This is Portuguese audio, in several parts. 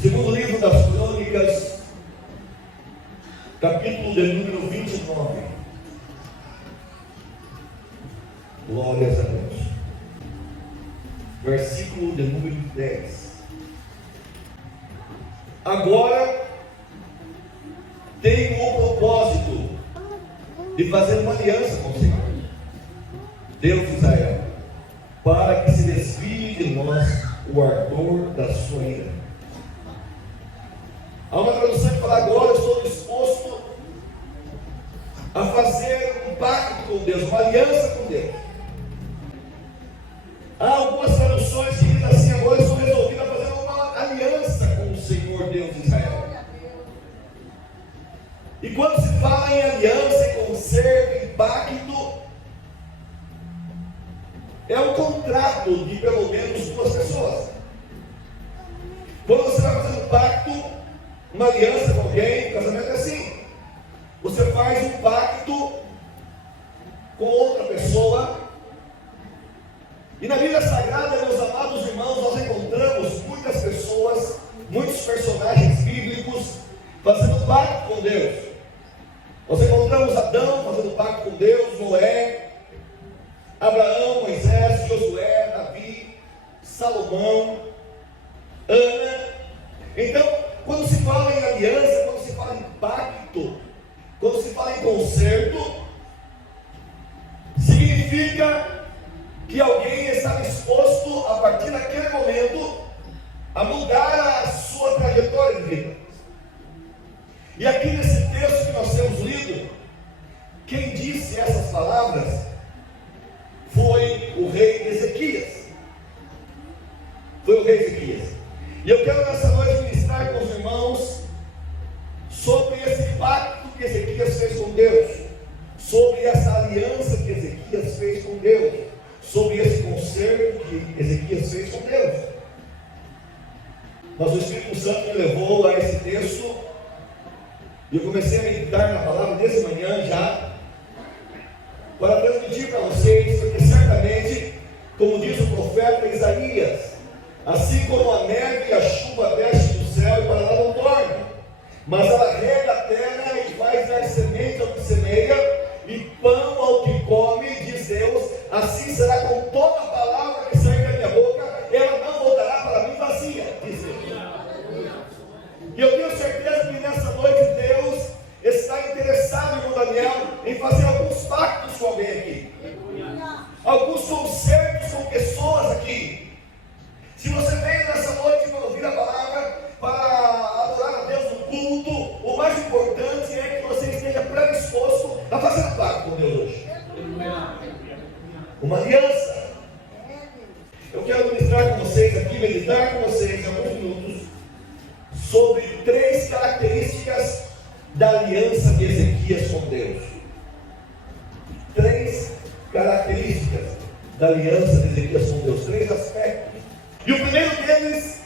Segundo livro das Crônicas, capítulo de número 29. Glórias a Deus. Versículo de número 10. Agora tenho o propósito de fazer uma aliança com o Senhor, Deus de Israel, para que se desvie de nós o ardor da sua ira. Há uma tradução que fala: agora eu estou disposto a fazer um pacto com Deus, uma aliança com Deus. Há algumas traduções que dizem assim: agora eu estou resolvido a fazer uma aliança com o Senhor Deus de Israel. E quando se fala em aliança, em conservo, em pacto, é um contrato de pelo menos duas pessoas. Quando você vai fazer um pacto, uma aliança com alguém, um casamento é assim: você faz um pacto com outra pessoa. E na Bíblia Sagrada, meus amados irmãos, nós encontramos muitas pessoas, muitos personagens bíblicos fazendo pacto com Deus. Nós encontramos Adão fazendo pacto com Deus, Noé, Abraão, Moisés, Josué, Davi, Salomão, Ana. Então, quando se fala em aliança, quando se fala em pacto, quando se fala em conserto, significa que alguém está disposto, a partir daquele momento, a mudar a sua trajetória de vida. E aqui nesse texto que nós temos lido, quem disse essas palavras foi o rei Ezequias. Foi o rei Ezequias. E eu quero nessa noite ministrar com os irmãos sobre esse pacto que Ezequias fez com Deus, sobre essa aliança que Ezequias fez com Deus, sobre esse conserto que Ezequias fez com Deus. Mas o Espírito Santo me levou a esse texto e eu comecei a meditar na palavra desde manhã já, para transmitir para vocês, porque certamente, como diz o profeta Isaías, assim como a neve e a chuva desce do céu e para lá não torna, mas ela rega a terra e faz dar semente ao que semeia e pão ao que come, diz Deus, assim será com toda a palavra que sair da minha boca, ela não voltará para mim vazia, diz Deus. E eu tenho certeza que nessa noite Deus está interessado, irmão Daniel, em fazer alguns pactos com alguém aqui, alguns concertos com pessoas aqui. Se você veio nessa noite para ouvir a palavra, para adorar a Deus no culto, o mais importante é que você esteja predisposto a fazer um pacto com Deus hoje, uma aliança. Eu quero ministrar com vocês aqui, meditar com vocês em alguns minutos sobre 3 características da aliança de Ezequias com Deus. 3 características da aliança de Ezequias com Deus, 3 aspectos. E o primeiro deles,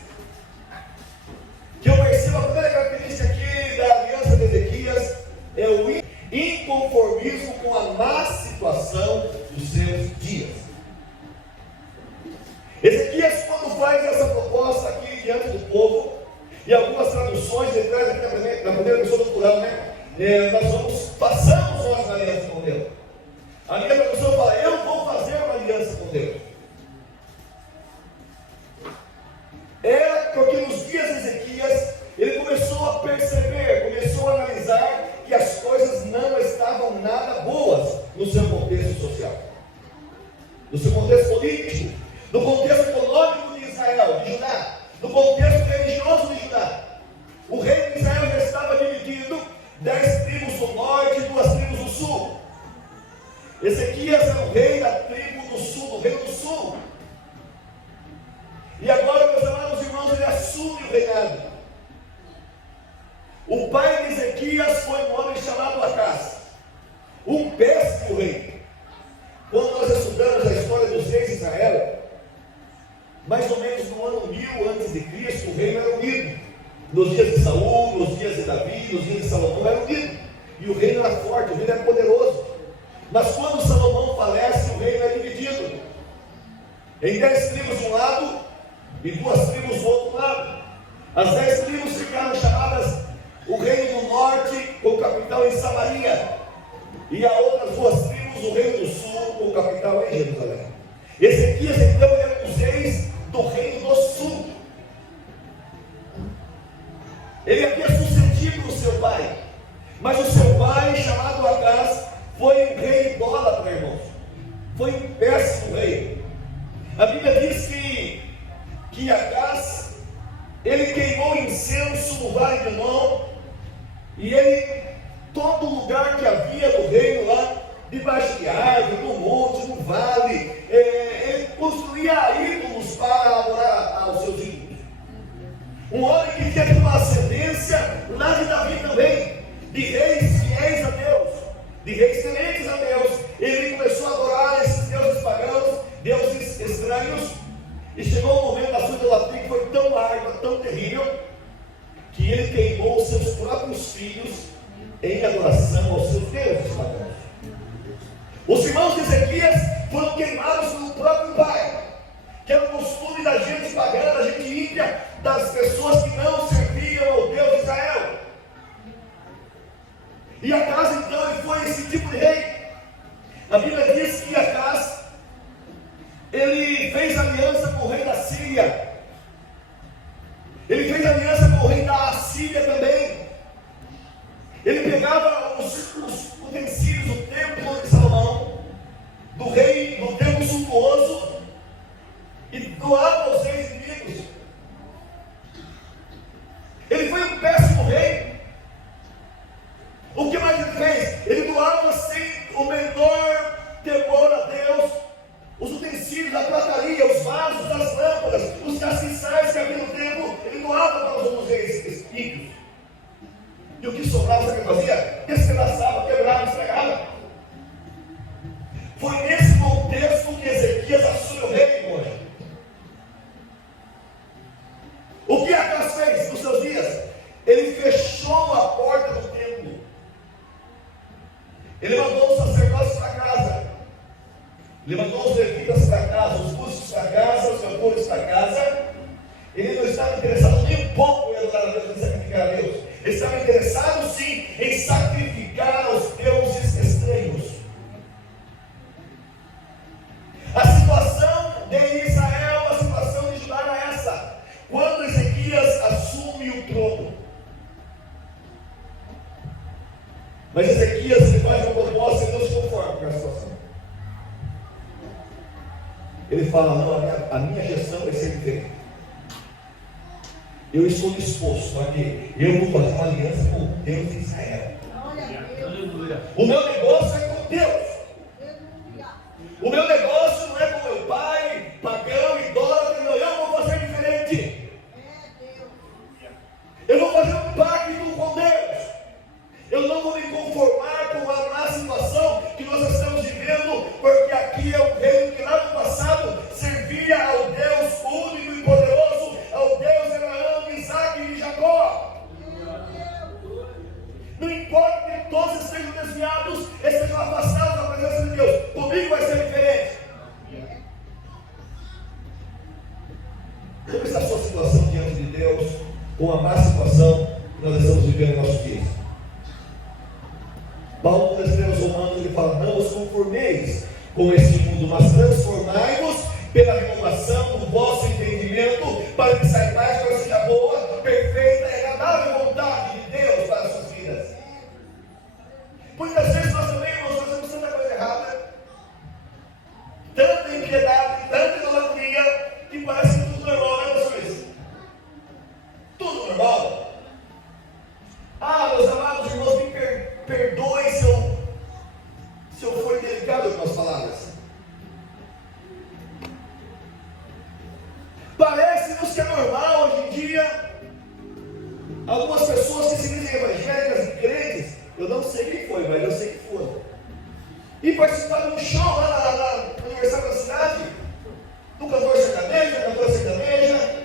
que eu percebo, a primeira característica aqui da aliança de Ezequias, é o inconformismo com a má situação dos seus dias. Ezequias, quando faz essa proposta aqui diante do povo, e algumas traduções ele traz aqui na primeira pessoa do plural, passamos nós na aliança com Deus. A minha tradução fala: eu vou fazer uma aliança com Deus. Era porque nos dias de Ezequias ele começou a perceber, começou a analisar que as coisas não estavam nada boas no seu contexto social, no seu contexto político, no contexto econômico de Israel, de Judá, no contexto religioso de Judá. O reino de Israel já estava dividido, 10 tribos do norte e 2 tribos do sul. Ezequias era o rei da tribo do sul, do reino do sul. E agora, meus amados irmãos, ele assume o reinado. O pai de Ezequias foi um homem chamado Acás, um péssimo rei. Quando nós estudamos a história dos reis de Israel, mais ou menos no ano 1000 a.C., o reino era unido. Nos dias de Saul, nos dias de Davi, nos dias de Salomão, era unido. E o reino era forte, o reino era poderoso. Mas quando Salomão falece, o reino é dividido em 10 tribos de um lado e 2 tribos do outro lado. As 10 tribos ficaram chamadas o reino do norte, com capital em Samaria, e as outras 2 tribos, o reino do sul, com capital em Jerusalém. Ezequias então era um dos reis do reino do sul. Ele havia sucedido o seu pai, mas o seu pai, chamado Acás, foi um rei idólatra, irmãos. Foi um péssimo rei. A Bíblia diz que Acás, ele queimou incenso no vale de Nom, e ele, todo lugar que havia no reino lá, debaixo de árvore, no monte, no vale, ele construía ídolos para adorar aos seus ídolos. Um homem que teve uma ascendência lá de Davi também, de reis fiéis a Deus, de reis tementes a Deus. Ele começou a adorar esses deuses pagãos, deuses estranhos, e chegou um momento da sua idolatria que foi tão árdua, tão terrível, que ele queimou os seus próprios filhos em adoração aos seus deuses pagãos. Os irmãos de Ezequias foram queimados pelo próprio pai, que era o costume da gente pagã, da gente ímpia, das pessoas que não serviam ao Deus de Israel. E Acás então ele foi esse tipo de rei. A Bíblia diz que Acás, ele fez aliança com o rei da Síria. Ele fez aliança com o rei da Assíria também. Ele pegava os utensílios do templo de Salomão, do rei, do templo suntuoso, e doava aos reis inimigos. Ele foi um péssimo rei. O que mais ele fez? Ele doava sem o menor temor a Deus os utensílios da prataria, os vasos, as lâmpadas, os castiçais que havia no templo. Ele doava para os outros reis ímpios. E o que sobrava, sabe o que fazia? Despedaçava, quebrava, estragava. Foi nesse contexto que Ezequias assumiu o reino hoje. O que Acás fez nos seus dias? Ele fechou a porta do templo. Ele mandou os sacerdotes para casa. Ele mandou os levitas para casa, os músicos para casa, os cantores para casa. Ele não estava interessado nem um pouco em adorar a Deus, em sacrificar a Deus. Ele estava interessado sim em sacrificar aos deuses estranhos. A situação de Israel, a situação de Judá era essa. Quando Ezequias assume o trono, mas Ezequias ele faz uma proposta e não se conforma com a situação. Ele fala: não, a minha gestão vai ser diferente. Eu estou disposto a que eu vou fazer uma aliança com o Deus de Israel. O meu negócio é com Deus. O meu negócio não é com meu pai, pagão, idólatra, não. Eu vou fazer diferente. Eu vou fazer um pacto com Deus. Eu não vou me conformar com a má situação que nós estamos vivendo, porque aqui é um reino que lá no passado servia ao Deus único e poderoso, ao Deus de Abraão, de Isaac e de Jacó. Não importa que todos estejam desviados, estejam afastados da presença de Deus, comigo vai ser diferente. Como está a sua situação diante de Deus, com a má situação que nós estamos vivendo em nossos dias? Paulo, nos Efésios Romanos, ele fala: não os conformeis com este mundo, mas transformai-vos pela renovação do vosso entendimento, para que saibais qual seja a boa, perfeita e agradável vontade de Deus para as suas vidas. Muitas vezes nós também fazemos tanta coisa errada, tanta impiedade, tanta idolatria, que parece que tudo normal, né, meus filhos? Tudo normal. Ah, meus amados irmãos, me perdoem se eu for delicado com as palavras. Parece-nos que é normal hoje em dia algumas pessoas que se dizem evangélicas e crentes, eu não sei quem foi, mas eu sei que foram, e participaram de um show lá no aniversário da cidade, do cantor sertanejo, da cantora sertaneja,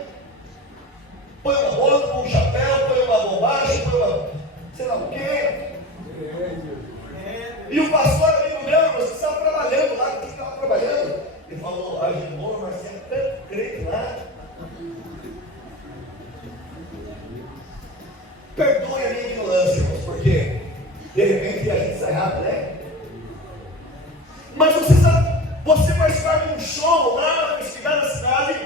põe uma bota, põe um chapéu, põe uma bombacha, põe uma sei lá o quê. E o pastor amigo meu, você estava trabalhando lá, quem estava trabalhando? Ele falou: Agenor, mas você é tanto crente lá. Perdoe a minha ignorância, irmãos, porque de repente a gente sai rápido, né? Mas você sabe, você participar de um show lá na festividade da cidade,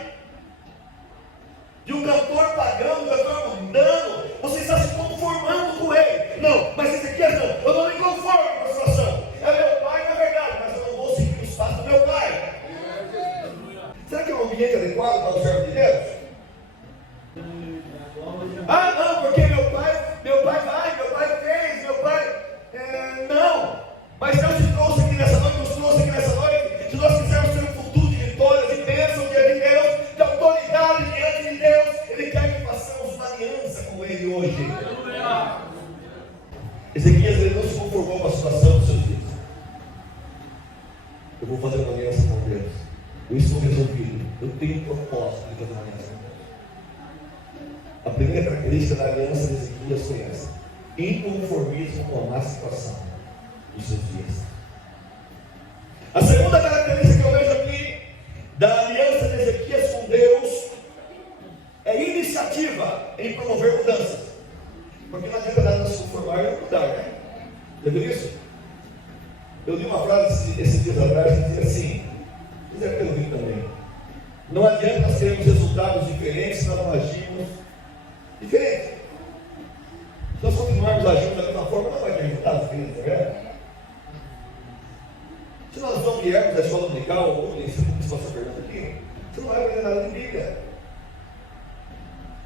de um cantor pagão, um cantor mundano, você está se conformando com ele. Não, mas esse aqui não, eu não me conformo com a situação. É meu pai, na verdade, mas eu não vou seguir os passos do meu pai. Será que é um ambiente adequado para o servo de Deus? Ah, não, porque meu pai vai, meu pai fez, meu pai. Não, mas Deus te trouxe aqui nessa noite, nos trouxe aqui nessa noite. Se nós quisermos ter um futuro de vitória, de bênção diante de Deus, de autoridade diante de Deus, Ele quer que façamos uma aliança com Ele hoje. Ezequias, ele não se conformou com a situação dos seus dias. Eu vou fazer uma aliança com Deus. Eu estou resolvido. Eu tenho propósito de fazer uma aliança com Deus. A primeira característica da aliança de Ezequias foi essa: inconformismo com a má situação dos seus dias. A segunda característica que eu vejo aqui da aliança de Ezequias com Deus é iniciativa em promover mudanças. Porque não adianta nada se conformar e não mudar, né? Já viu isso? Eu li uma frase esses dias atrás que dizia assim, isso é que eu vi também: não adianta nós termos resultados diferentes se nós não agimos diferente. Se nós continuarmos agindo da mesma forma, não vai ter resultados diferentes, não é? Se nós não viermos da escola dominical, ou nem se você está perguntando aqui, você não vai aprender nada de Bíblia.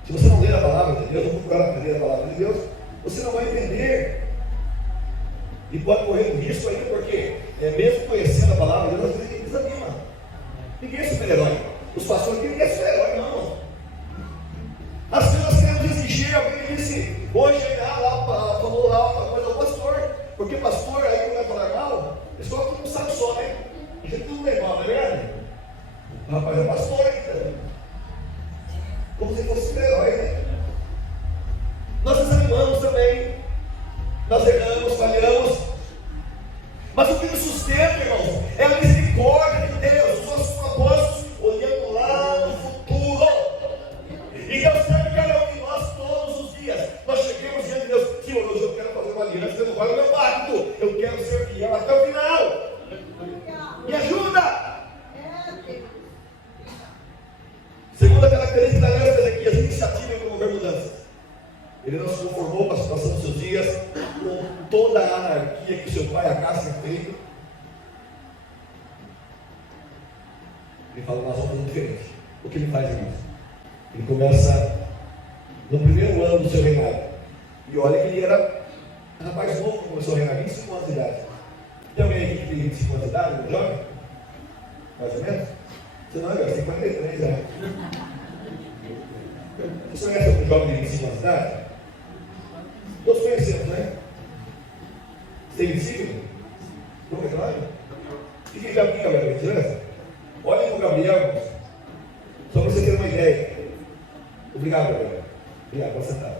Se você não ler a palavra de Deus, não procurar aprender a palavra de Deus, você não vai entender. E pode correr um risco ainda, porque mesmo conhecendo a palavra de Deus, às vezes a gente desanima. Ninguém é super-herói. Os pastores aqui, ninguém é super-herói, não. As pessoas querem exigir, alguém disse, hoje falou lá uma coisa ao pastor, porque pastor aí quando vai falar mal, eles colocam um saco só, né? A gente tudo é mal, não é verdade? O rapaz é pastor ainda. Como se fosse super-herói, né? Nós desanimamos também, nós erramos, falhamos, mas o que nos sustenta, irmãos, é a misericórdia de Deus, os nossos propósitos, olhando lá no futuro. E Deus quer que cada um de nós, todos os dias, nós cheguemos diante de Deus: Senhor, hoje eu quero fazer uma aliança, eu não guardo meu pacto, eu quero ser fiel até o final. Me ajuda! Segunda característica da aliança de Ezequias: iniciativa em promover mudanças. Ele não se conformou com a situação dos seus dias, com toda a anarquia que seu pai Acás tinha feito. Ele fala: nós vamos fazer diferente. O que ele faz, irmãos? Ele começa no primeiro ano do seu reinado. E olha que ele era rapaz novo, começou a reinar, 25 anos de idade. Tem alguém aqui que tem 25 anos de idade, um jovem? Mais ou menos? Você não é, 53 anos. Você conhece algum jovem de 25 anos de idade? Todos conhecemos, né? Você tem 25? Não é claro? E quem já viu Gabriel, diferença? Olhem para o Gabriel, irmãos. Só para você ter uma ideia. Obrigado, Gabriel. Obrigado, pode sentar.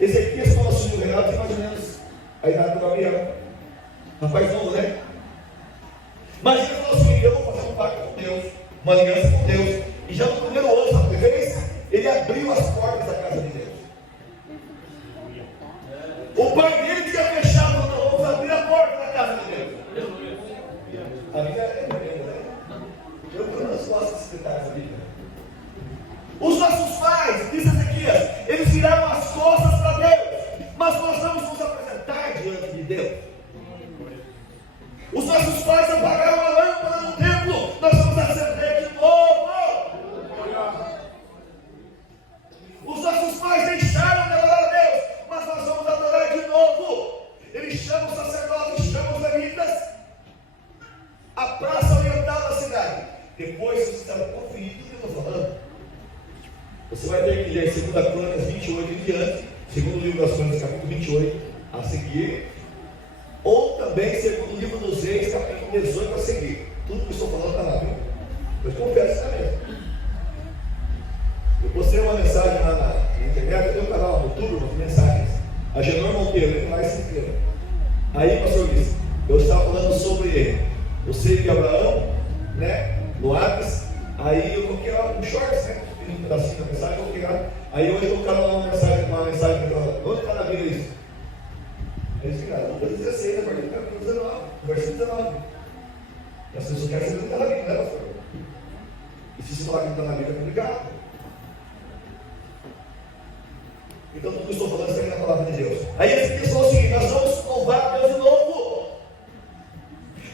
Ezequias, quando assumiu o reinado, tinha mais ou menos a idade do Gabriel. Rapaz novo, né? Mas ele falou assim: eu vou fazer um pacto com Deus, uma aliança com Deus. E já no primeiro ano, sabe o que fez? Ele abriu as portas da casa de Deus. O pai dele tinha fechado, não, vamos abrir a porta da casa de Deus. A Bíblia é tremenda, né? Eu não gosto de explicar essa Bíblia. Os nossos pais, diz Ezequias, eles viraram as costas para Deus, mas nós vamos nos apresentar diante de Deus. Os nossos pais apagaram a lâmpada no templo, nós vamos acender de novo. Os nossos pais deixaram de adorar a Deus, mas nós vamos adorar de novo. Eles chamam os sacerdotes, chamam os levitas, a praça oriental da cidade. Depois, se você está conferindo o que eu estou falando, você vai ter que ler 2 Crônicas 28 em diante, segundo livro das Crônicas, capítulo 28 a seguir, ou também segundo livro dos Reis, capítulo 18 a seguir. Tudo que eu estou falando está lá, viu? Eu confesso também. Eu postei uma mensagem lá na internet, eu tenho um canal no YouTube, umas mensagens. A Genor Monteiro, ele lá e se inscreva. Aí, pastor Luiz, eu estava falando sobre o seio de Abraão, né? No Atos. Aí eu coloquei lá um shorts, né? Um pedacinho da mensagem, eu coloquei lá. Aí hoje eu coloquei lá uma mensagem onde está na Bíblia Eles ficaram no 16, a partir do capítulo 19, versículo 19. E as pessoas querem saber o que está na Bíblia, né, pastor? E se você falar que não está na Bíblia, é complicado. Então, tudo que eu estou falando está aqui na palavra de Deus. Aí eles falou o seguinte: nós vamos louvar Deus de novo.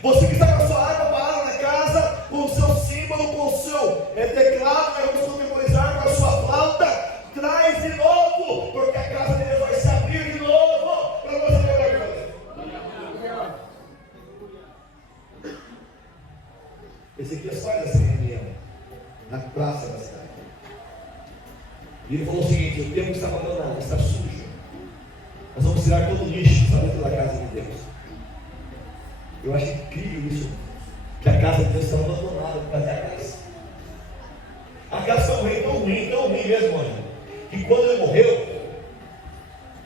Você que está com a sua arma parada na casa, com o seu símbolo, com o seu teclado, nós vamos memorizar com a sua flauta, traz de novo, porque a casa de Deus vai se abrir de novo para você celebrar com Deus. Ezequias faz essa reunião na praça da cidade. E ele falou o seguinte: o templo está abandonado, está sujo. Nós vamos tirar todo o lixo que está dentro da casa de Deus. Eu acho incrível isso, que a casa de Deus está abandonada por causa da casa. A casa foi tão ruim mesmo, anjo, que quando ele morreu,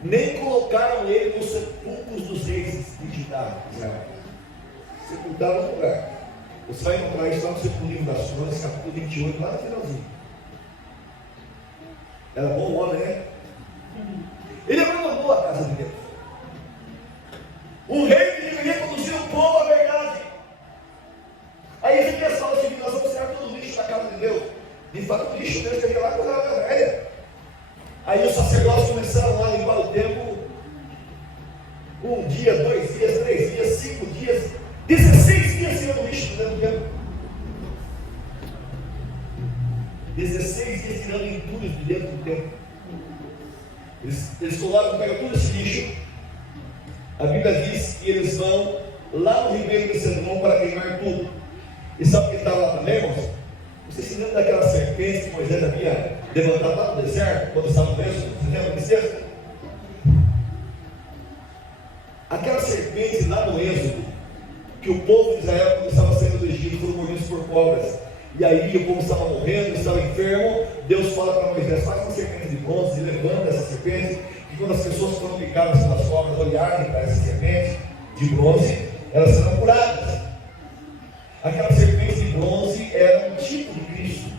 nem colocaram ele nos sepulcros dos reis digitados. Sepultaram no lugar. Você vai encontrar isso lá no livro das Crônicas, capítulo 28, lá no finalzinho. Era bom homem, né? Ele abandonou a casa de Deus. Um rei que deveria conduzir o povo à verdade. Aí Ezequias fala assim: nós vamos tirar todo o lixo da casa de Deus. De fato, o lixo Deus teria lá quando ela era velha. Aí os sacerdotes começaram a limpar o templo. 1 dia, 2 dias, 3 dias, 5 dias, 16 dias tirando o lixo dentro do templo. 16 dias tirando entulhos de dentro do templo. Eles pegam todo esse lixo. A Bíblia diz que eles vão lá no ribeiro de Cedron para queimar tudo. E sabe o que está lá também, irmãos? Você se lembra daquela serpente que Moisés havia levantado lá no deserto, quando estava no Êxodo? Você lembra disso? Aquela serpente lá no Êxodo, que o povo de Israel, quando estava saindo do Egito, foram mordidos por cobras. E aí o povo estava morrendo, estava enfermo. Deus fala para Moisés: faz uma serpente de bronze e levanta essa serpente. E quando as pessoas foram picadas pelas cobras, olharem para essa serpente de bronze, elas serão curadas. Aquela serpente de bronze era um tipo de Cristo,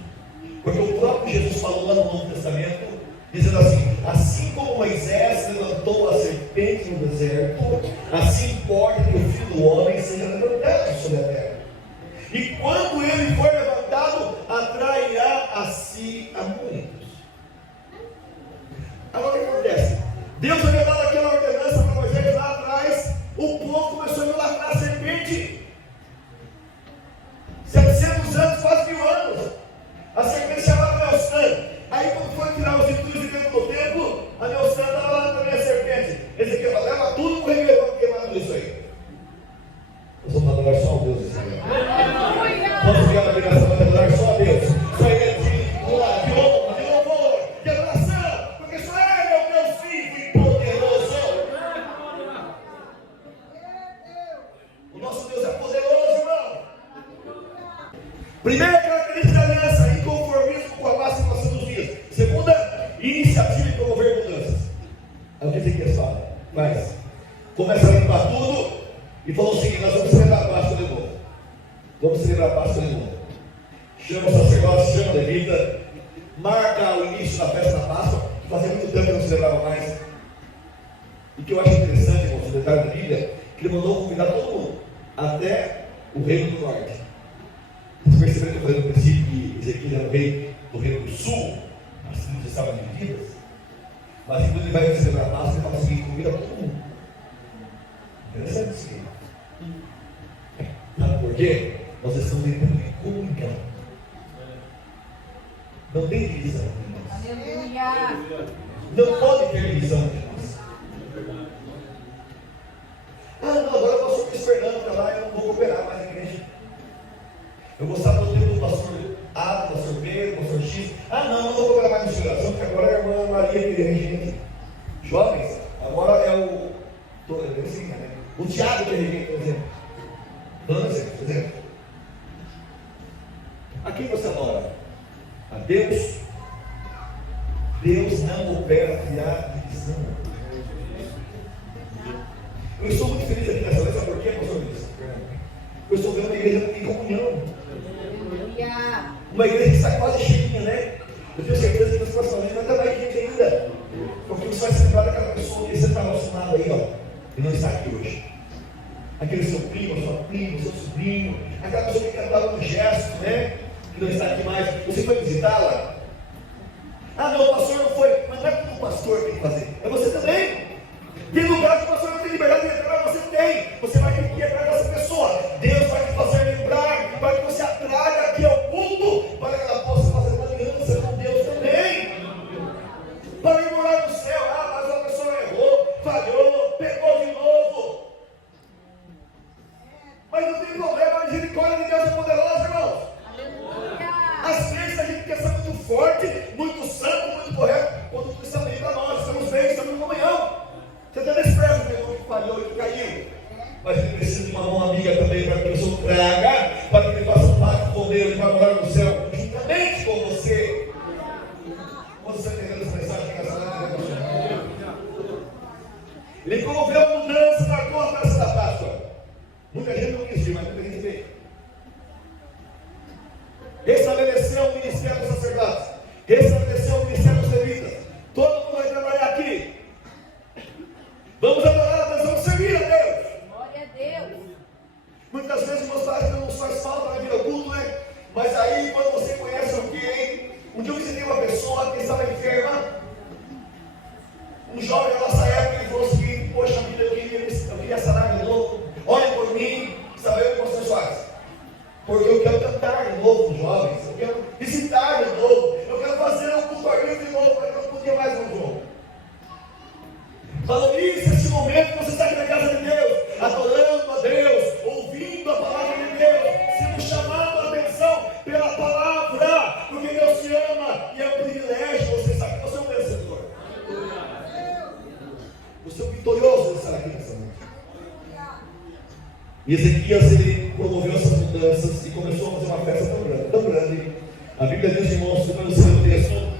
porque o próprio Jesus falou lá no Novo Testamento, dizendo assim: assim como Moisés levantou a serpente no deserto, assim importa que o Filho do Homem seja levantado sobre a terra. E quando ele for levantado, atrairá a si a muitos. Agora o que acontece? Deus havia dado aquela ordenança para Moisés lá atrás. O povo começou a idolatrar a serpente. 700 anos, quase 1000 anos. A serpente chamava Neostã. Aí quando foi tirar os entulhos de dentro do templo, a Neostã estava lá também, a serpente. Ezequiel falou: leva tudo para queimar tudo isso aí. Eu sou para adorar só a Deus esse dia. Vamos ficar na ligação para adorar só a Deus. Só ele de louvor, de adoração, porque só Ele é o Deus vivo e poderoso. O nosso Deus é poderoso, irmão. Primeira característica da aliança: inconformismo com a máxima dos dias. Segunda, iniciativa em promover mudanças. É o que Ezequiel fala. Mas começa a limpar tudo. E falou o seguinte: nós vamos celebrar a Páscoa de novo. Vamos celebrar a Páscoa de novo. Chama o sacerdote, chama o levita, marca o início da festa da Páscoa. Fazia muito tempo que não celebrava mais. E o que eu acho interessante, irmãos, o detalhe da Bíblia, que ele mandou convidar todo mundo, até o reino do norte. Vocês perceberam que eu falei no princípio que Ezequiel era o rei do reino do sul? As tribos estavam divididas. Mas quando ele vai celebrar a Páscoa, ele fala assim: convida todo mundo. Interessante isso aqui. Sabe por quê? Nós estamos tentando me comunicar. Não tem divisão entre nós. Não pode ter divisão entre nós. Ah, não, agora eu pastor Luiz Fernando para lá, eu não vou cooperar mais na igreja. Eu gostava do tempo do pastor A, do pastor B, do pastor X. Ah, não vou cooperar mais na missionação, porque agora é a irmã Maria que é regente. Jovens, agora é o. O Tiago que é regente, por exemplo. Dando exemplo. A quem você adora? A Deus? Deus não opera criar divisão. Eu estou muito feliz aqui nessa vez, sabe por quê, pastor Luiz? Eu estou vendo uma igreja em comunhão. Uma igreja que está quase cheinha, né? Eu tenho certeza que nos próximos anos vai ter mais gente ainda. Porque você vai se lembrar daquela pessoa que você está relacionado aí, ó. e não está aqui hoje. Aquele seu primo, sua prima, seu sobrinho, aquela pessoa que cantava no gesto, né? Que não está aqui mais. Você foi visitá-la? Ah, não, o pastor não foi. Mas não é como o pastor tem que fazer, é você também. Tem lugar que o pastor não tem liberdade de entrar, você tem. Você vai ter que ir atrás dessa pessoa. Deus vai te fazer lembrar, para que você atraia aqui ao culto, para que ela possa fazer uma aliança com Deus também. Para ir morar no céu. Ah, mas a pessoa errou, falhou, pecou de novo. Mas não tem problema, a misericórdia de Deus é poderosa, irmãos. Às vezes a gente quer ser muito forte, muito santo, muito correto, quando tudo está bem para nós, estamos bem, estamos no comunhão. Você até despreza o irmão que falhou e que caiu, mas ele precisa de uma mão amiga também para que a pessoa traga, para que ele faça um pacto com Deus e vai morar no céu juntamente com você. Quando você entendeu essa mensagem, ele promoveu a mudança na conta da Páscoa. Muita gente não quis vir, mas muita gente veio. Restabeleceu o ministério dos sacerdotes, restabeleceu o ministério dos levitas. Todo mundo vai trabalhar aqui. Vamos adorar a Deus, vamos servir a Deus. Glória a Deus. Muitas vezes você não faz falta na vida oculta, né? Mas aí, quando você conhece alguém, um dia eu visitei uma pessoa que estava enferma, um jovem da nossa época, ele falou assim: poxa vida, eu queria sarar de novo. Olhem por mim, sabe eu com vocês fazem. Porque eu quero cantar de novo com os jovens, eu quero visitar de novo, eu quero fazer um culto a Deus de novo, porque eu não podia mais no jogo. Valorize esse momento que você está aqui na casa de Deus, adorando a Deus, ouvindo a palavra de Deus, sendo chamado a atenção pela palavra, porque Deus te ama e é um privilégio você estar aqui. Você é um vencedor, você é um vitorioso de estar aqui nessa noite. E Ezequias, ele promoveu essas mudanças e começou a fazer uma festa tão grande. A Bíblia diz, irmãos, no seu texto,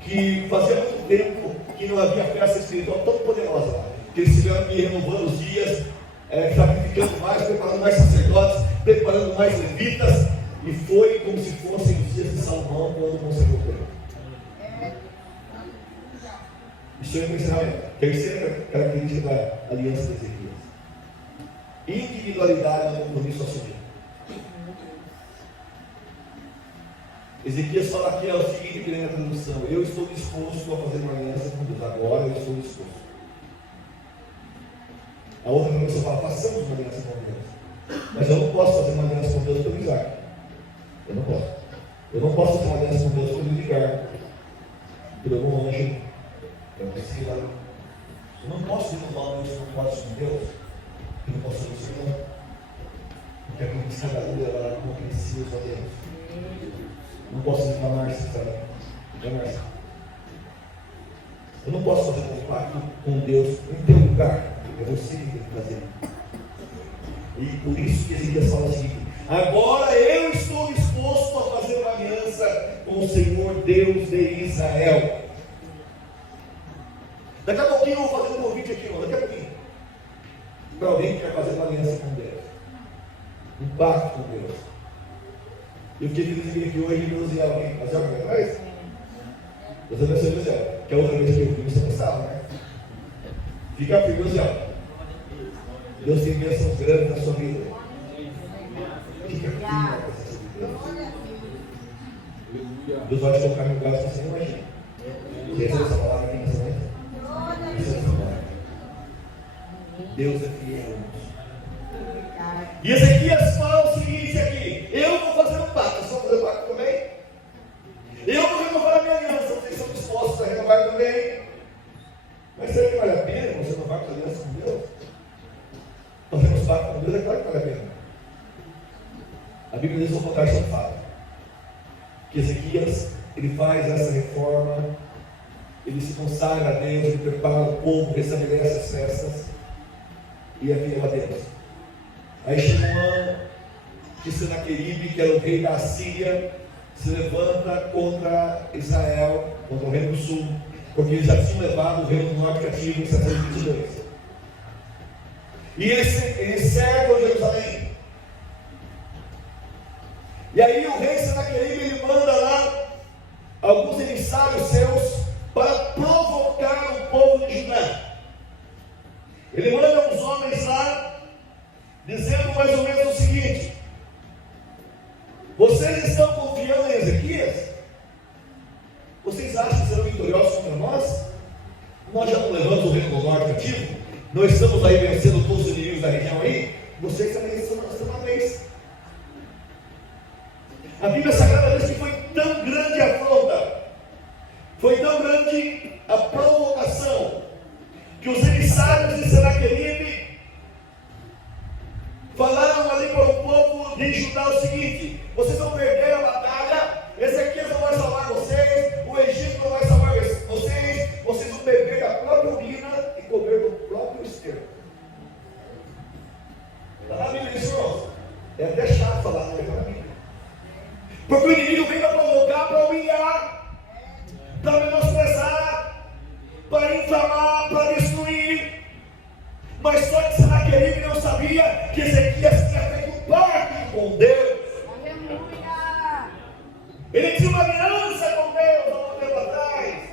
que fazia muito tempo que não havia festa espiritual tão poderosa lá. Que eles tiveram que ir renovando os dias, sacrificando mais, preparando mais sacerdotes, preparando mais levitas, e foi como se fossem os dias de Salomão quando consagrou o templo. Isso é o ensinamento. Terceira característica da aliança de Ezequias: individualidade no compromisso assumido. Ezequias fala aqui o seguinte, que na tradução: eu estou disposto a fazer uma aliança com Deus. Agora eu estou disposto. A outra tradução fala: façamos uma aliança com Deus. Mas eu não posso fazer uma aliança com Deus pelo Isaac. Eu não posso. Eu não posso fazer uma aliança com Deus pelo Ligar, pelo algum anjo. Eu não posso renovar meus compromissos com Deus. Eu não posso fazer isso, não. Porque a conquista da vida ela é compreensível a Deus. Não posso reclamar se está bem. Eu não posso fazer um pacto com Deus em teu lugar. É você que tem que fazer. E por isso que Ezequias fala o seguinte: agora eu estou disposto a fazer uma aliança com o Senhor Deus de Israel. Daqui a pouquinho eu vou fazer um convite aqui, daqui a pouquinho, para alguém que quer fazer uma aliança com Deus, um pacto com Deus. Eu fiquei feliz de vir aqui hoje e ver alguém. Mas alguém atrás? Deus abençoe o Zé. Que a outra vez que eu vi você pensava, né? Fica firme, Zé. Deus tem bênçãos grandes na sua vida. Fica firme na presença de Deus. Deus vai te colocar em lugares que você não imagina. Receba essa palavra aqui nessa noite. Receba essa palavra. Deus é fiel. E Ezequias fala o seguinte aqui: eu vou fazer um pacto. Vocês vão fazer um pacto também? Eu vou renovar a minha aliança. Vocês estão dispostos a renovar também? Mas será que vale a pena você renovar a aliança com Deus? Fazemos pacto com Deus, é claro que vale a pena. A Bíblia diz ao contrário, só fala que Ezequias, ele faz essa reforma, ele se consagra a Deus, ele prepara o povo, restabelece as festas e é fiel a Deus. Aí chega um ano que Senaqueribe, que era o rei da Assíria, se levanta contra Israel, contra o reino do sul, porque eles já tinham levado o reino do norte cativo em 722. E eles cercam Jerusalém. E aí o rei Senaqueribe, ele manda lá alguns emissários seus para provocar o povo de Judá. Ele manda uns nós já não levamos o reino do norte cativo, nós estamos aí vencendo todos os inimigos da região aí, vocês também estão uma vez. A Bíblia Sagrada diz que foi tão grande a afronta, foi tão grande a provocação, que os emissários de Senaqueribe falaram ali para o povo de Judá o seguinte: vocês vão perder a batalha, Ezequias não vai salvar vocês, o Egito não vai salvar vocês, vocês vão beber da própria urina e comer do próprio esterco. Está na Bíblia isso, irmãos? É até chato falar, não é para mim. Porque o inimigo vem para provocar, para humilhar, para menosprezar, para inflamar, para destruir. Mas só que Senaqueribe não sabia que Ezequias tinha feito um pacto com Deus. Aleluia! Ele tinha uma aliança com Deus há um tempo atrás.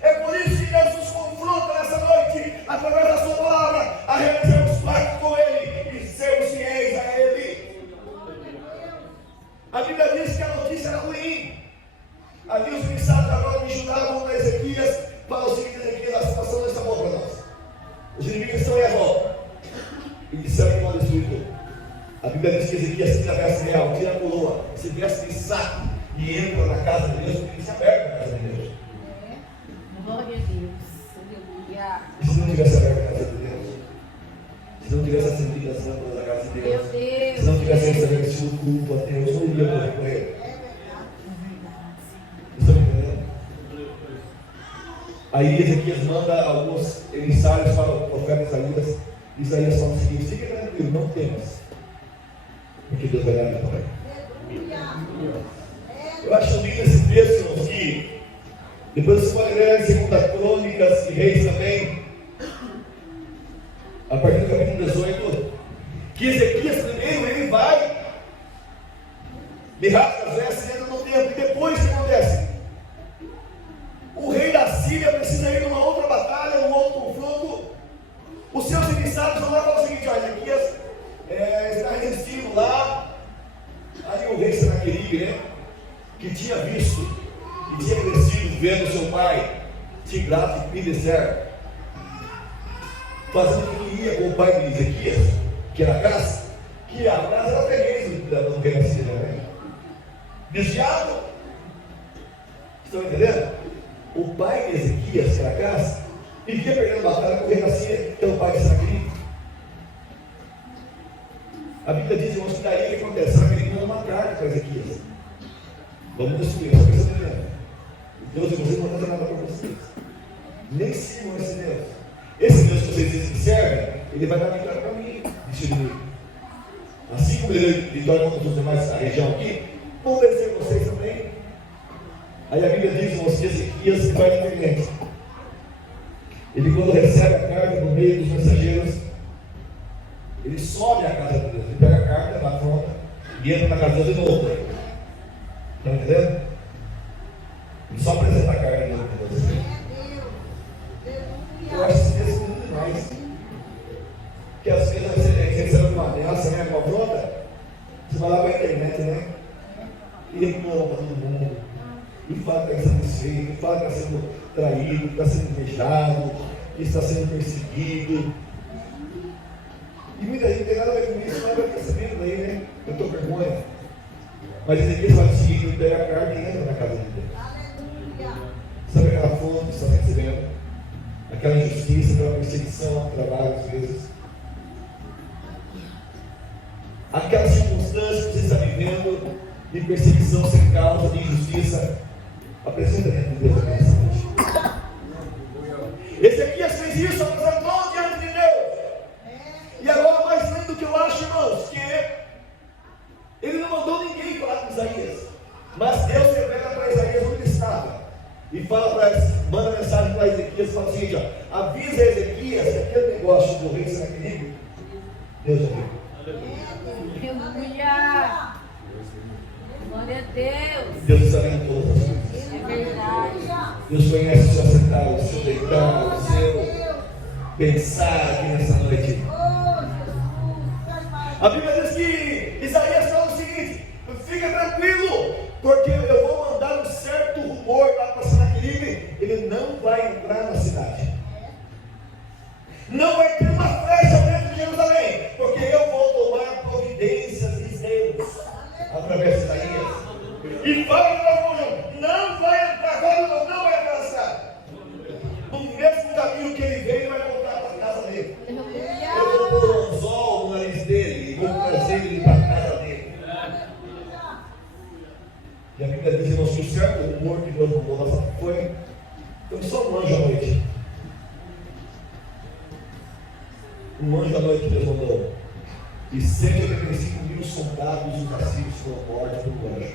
É por isso que Deus nos confronta nessa noite, através da sua palavra, a realizarmos pacto com Ele e sermos fiéis a Ele. A Bíblia diz que a notícia era ruim. Ali os emissários agora de Judá vão para Ezequias, falam o seguinte: Ezequias, a situação não está boa para nós. Os inimigos estão em revolta. E disseram que vão destruir tudo. A Bíblia diz que Ezequias tira a veste real, tira a coroa, se veste de saco e entra na casa de Deus, porque ele se aberta na casa de Deus. Glória a Deus. Aleluia. E se não tivesse aberto a casa de Deus? Se não tivesse acendido as lâmpadas da casa de Deus? Se não tivesse recebido o culto a Deus, não iria morrer com ele. Estão entendendo? Aí Ezequias manda alguns emissários para o profeta Isaías. Isaías fala o seguinte: fique tranquilo, não temas, porque Deus vai dar a vitória. Eu acho lindo esse texto, irmãos, que depois você pode ler em 2 Crônicas e Reis também, a partir do capítulo 18, que Ezequias primeiro ele vai, ele rasga as vestes, entra no templo, e depois o que acontece? O rei da Síria precisa ir numa outra batalha, num outro confronto. Os seus emissários vão lá e falam o seguinte: Ezequias está resistindo lá. Aí o rei Senaqueribe, né, que tinha visto e tinha crescido vendo seu pai Tiglat-Pileser fazendo o que ia com o pai de Ezequias, que era Acaz, que a Acaz era freguês do rei da Síria, né? Desviado. Estão entendendo? O pai de Ezequias, que era Acaz, vivia perdendo batalha com o rei da Síria, que é o pai de Senaqueribe. A Bíblia diz, irmãos, que daí o que acontece? Senaqueribe manda uma carta para Ezequias: vamos destruir, só que você não entende. Deus e vocês não vão fazer nada para vocês. Nem sirvam esse Deus. Esse Deus que vocês dizem que servem, ele vai dar vitória para mim, disse o inimigo. Assim como ele deu vitória contra os demais da região aqui, vão vencer vocês também. Aí a Bíblia diz, irmãos, que Ezequias que vai diferente. Ele, quando recebe a carta no meio dos mensageiros, ele sobe à casa de Deus, ele pega a carta na fronta e entra na casa de Deus de novo. Estão entendendo? Ele só apresenta a carta de Deus para você. Eu acho esse texto muito demais. Porque às vezes você recebe uma ameaça, né, uma afronta, você vai lá para a internet, né? E reclama para todo mundo. E fala que está sendo desfeito, fala que está sendo traído, que está sendo invejado, que está sendo perseguido. E muita gente não tem nada a ver com isso, mas vai percebendo aí, né? Eu estou com vergonha. Mas Ezequias faz o seguinte: ele pega a carta e entra na casa de Deus. Sabe aquela fonte que está recebendo? Aquela injustiça, aquela perseguição, trabalho às vezes. Aquela circunstância que você está vivendo de perseguição sem causa, de injustiça, apresenta diante de Deus nessa noite. Ezequias fez isso, apresentou diante de Deus. E agora, mais lindo que eu acho, irmãos, que ele não mandou ninguém falar com Isaías, mas Deus revela para Isaías onde ele estava e fala manda mensagem para Ezequias e fala o seguinte: ó, avisa Ezequias que aquele negócio do rei Senaqueribe, Deus já viu. Aleluia! Glória a Deus! Deus está vendo todas as coisas. É verdade. Deus conhece o seu sentar, o seu deitar, o seu pensar aqui nessa noite. A Bíblia diz que Isaías fala o seguinte: fica tranquilo, porque eu vou mandar um certo rumor lá para Senaqueribe, ele não vai entrar na cidade. Não vai ter uma flecha dentro de Jerusalém, porque eu vou tomar providências de Deus através de Isaías. E fala de novo, não vai entrar, não vai avançar. No mesmo caminho que ele veio, ele vai voltar para a casa dele. Eu vou pôr um anzol no nariz dele e vou trazer ele para a casa dele. E a Bíblia diz, irmãos, que o certo humor que Deus mandou, nossa, foi só um anjo à noite. Um anjo à noite que Deus mandou. E 185.000 soldados e caciques foram mortos pelo anjo.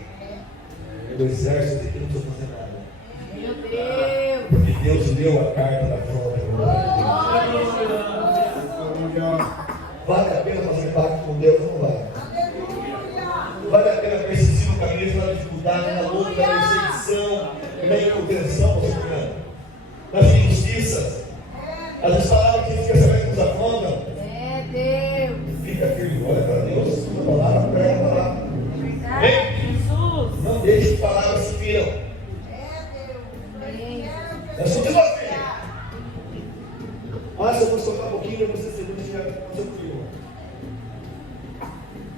O exército aqui não precisa fazer nada. Meu Deus. Porque Deus leu a carta da prova. Vale a pena fazer pacto com Deus ou não vale? Vale a pena persistir no caminho da dificuldade, na luta, na perseguição, na incontenção, nas injustiças. Às vezes falavam que fica sabendo que nos afrontam. Deus. Fica firme, olha para Deus, a palavra, prega a palavra. Jesus. Não deixe que palavras se viram. É só de você. Se eu fosse tocar um pouquinho, eu vou ser segundo de ficar com o seu filho.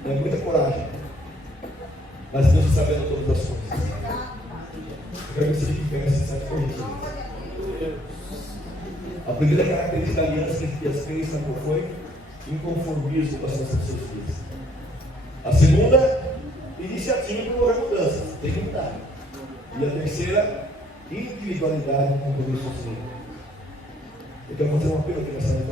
É muita coragem. Mas Deus está sabendo todas as coisas. Eu quero que você fique bem necessário por isso. A primeira característica da aliança que as fez, sabe qual foi? Inconformismo com as nossas vidas. A segunda, iniciativa para promover mudanças. Tem que mudar. E a terceira, individualidade com compromisso social. Eu quero fazer um apelo aqui nessa noite